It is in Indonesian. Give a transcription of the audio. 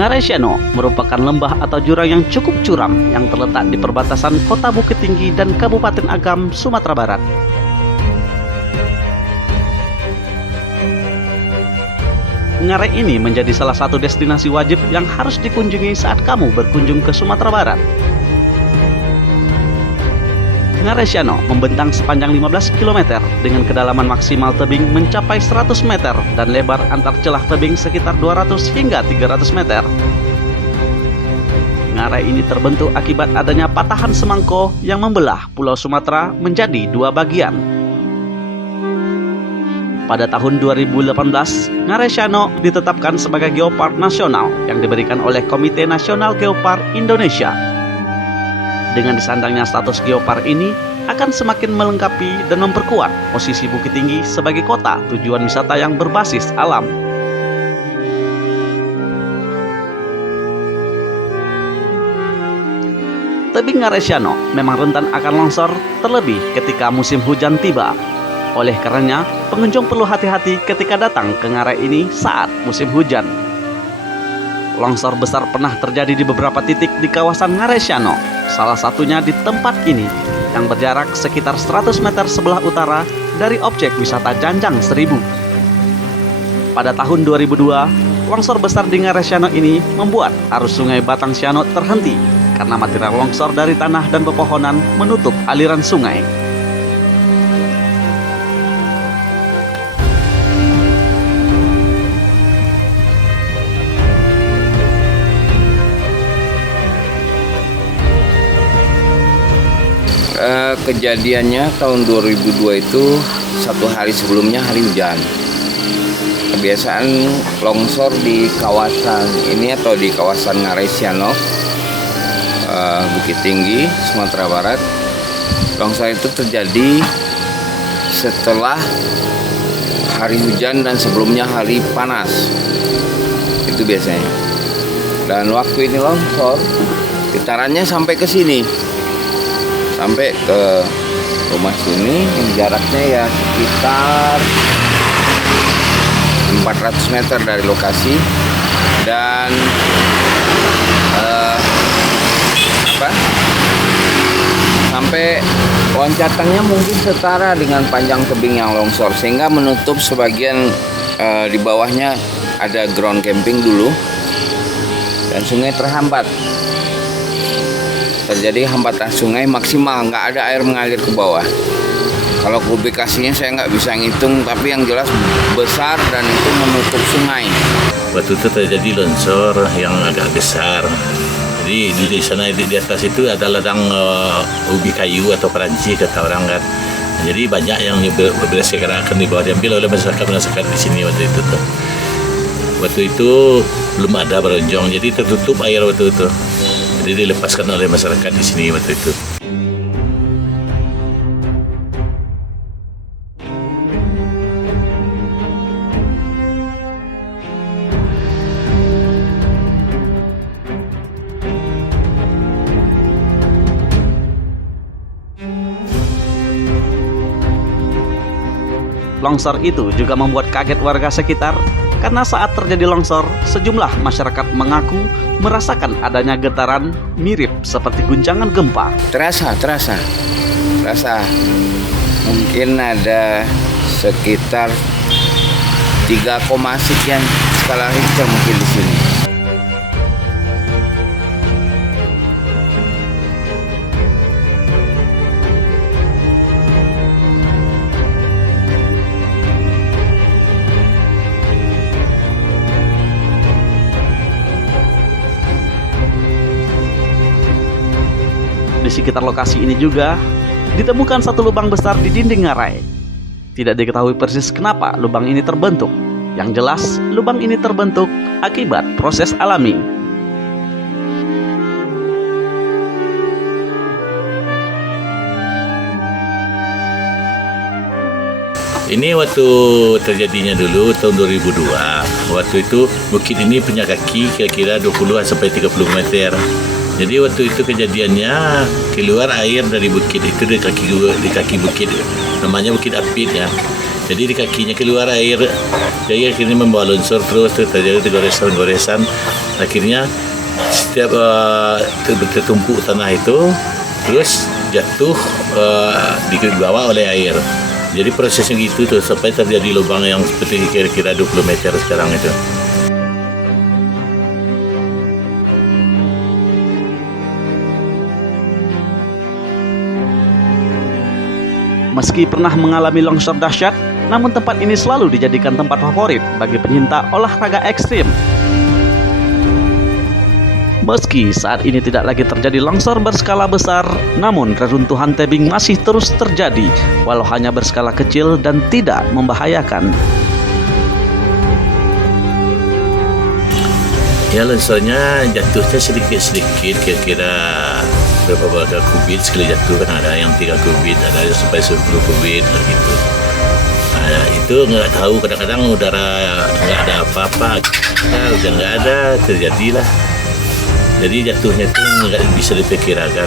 Ngarai Siano merupakan lembah atau jurang yang cukup curam yang terletak di perbatasan Kota Bukit Tinggi dan Kabupaten Agam, Sumatera Barat. Ngarai ini menjadi salah satu destinasi wajib yang harus dikunjungi saat kamu berkunjung ke Sumatera Barat. Ngarai Siano membentang sepanjang 15 km dengan kedalaman maksimal tebing mencapai 100 meter dan lebar antar celah tebing sekitar 200 hingga 300 meter. Ngarai ini terbentuk akibat adanya patahan semangko yang membelah Pulau Sumatera menjadi dua bagian. Pada tahun 2018, Ngarai Siano ditetapkan sebagai geopark nasional yang diberikan oleh Komite Nasional Geopark Indonesia. Dengan disandangnya status geopark ini akan semakin melengkapi dan memperkuat posisi Bukit Tinggi sebagai kota tujuan wisata yang berbasis alam. Tebing Ngarai Siano memang rentan akan longsor terlebih ketika musim hujan tiba. Oleh karenanya, pengunjung perlu hati-hati ketika datang ke Ngarai ini saat musim hujan. Longsor besar pernah terjadi di beberapa titik di kawasan Ngarai Siano. Salah satunya di tempat ini yang berjarak sekitar 100 meter sebelah utara dari objek wisata Janjang Seribu. Pada tahun 2002, longsor besar di Ngarai Siano ini membuat arus sungai Batang Siano terhenti karena material longsor dari tanah dan pepohonan menutup aliran sungai. Kejadiannya tahun 2002 itu satu hari sebelumnya hari hujan. Kebiasaan longsor di kawasan ini atau di kawasan Ngarai Siano, Bukit Tinggi, Sumatera Barat. Longsor itu terjadi setelah hari hujan dan sebelumnya hari panas. Itu biasanya. Dan waktu ini longsor, getarannya sampai ke sini. Sampai ke rumah sini yang jaraknya ya sekitar 400 meter dari lokasi dan sampai loncatannya mungkin setara dengan panjang tebing yang longsor sehingga menutup sebagian di bawahnya ada ground camping dulu dan sungai terhambat. Terjadi hambatan sungai maksimal, nggak ada air mengalir ke bawah. Kalau kubikasinya saya nggak bisa ngitung, tapi yang jelas besar dan itu menutup sungai. Waktu itu terjadi longsor yang agak besar. Jadi di sana di atas itu ada ladang ubi kayu atau peranci kata orang kan. Jadi banyak yang berserakan di bawah diambil oleh masyarakat di sini waktu itu tuh. Waktu itu belum ada beronjong, jadi tertutup air waktu itu. Jadi dilepaskan oleh masyarakat di sini waktu itu. Longsor itu juga membuat kaget warga sekitar karena saat terjadi longsor, sejumlah masyarakat mengaku merasakan adanya getaran mirip seperti guncangan gempa. Terasa. Mungkin ada sekitar 3, sekian skala Richter mungkin di sini. Di sekitar lokasi ini juga ditemukan satu lubang besar di dinding ngarai. Tidak diketahui persis kenapa lubang ini terbentuk. Yang jelas, lubang ini terbentuk akibat proses alami. Ini waktu terjadinya dulu tahun 2002. Waktu itu bukit ini punya kaki kira-kira 20 sampai 30 meter. Jadi waktu itu kejadiannya keluar air dari bukit itu di kaki bukit, namanya Bukit Apit ya. Jadi di kakinya keluar air, jadi akhirnya membawa longsor terus terjadi goresan-goresan. Akhirnya setiap tertumpuk tanah itu terus jatuh di bawah oleh air. Jadi prosesnya gitu tuh sampai terjadi lubang yang seperti kira-kira 20 meter sekarang itu. Meski pernah mengalami longsor dahsyat, namun tempat ini selalu dijadikan tempat favorit bagi pencinta olahraga ekstrim. Meski saat ini tidak lagi terjadi longsor berskala besar, namun reruntuhan tebing masih terus terjadi, walau hanya berskala kecil dan tidak membahayakan. Ya longsornya jatuhnya sedikit-sedikit, kira-kira berapa kubit sekali jatuh, kan ada yang 3 kubit, ada yang sampai 10 kubit gitu. Nah, itu nggak tahu, kadang-kadang udara nggak ada apa-apa, hujan nggak ada, terjadilah. Jadi jatuhnya itu nggak bisa diperkirakan.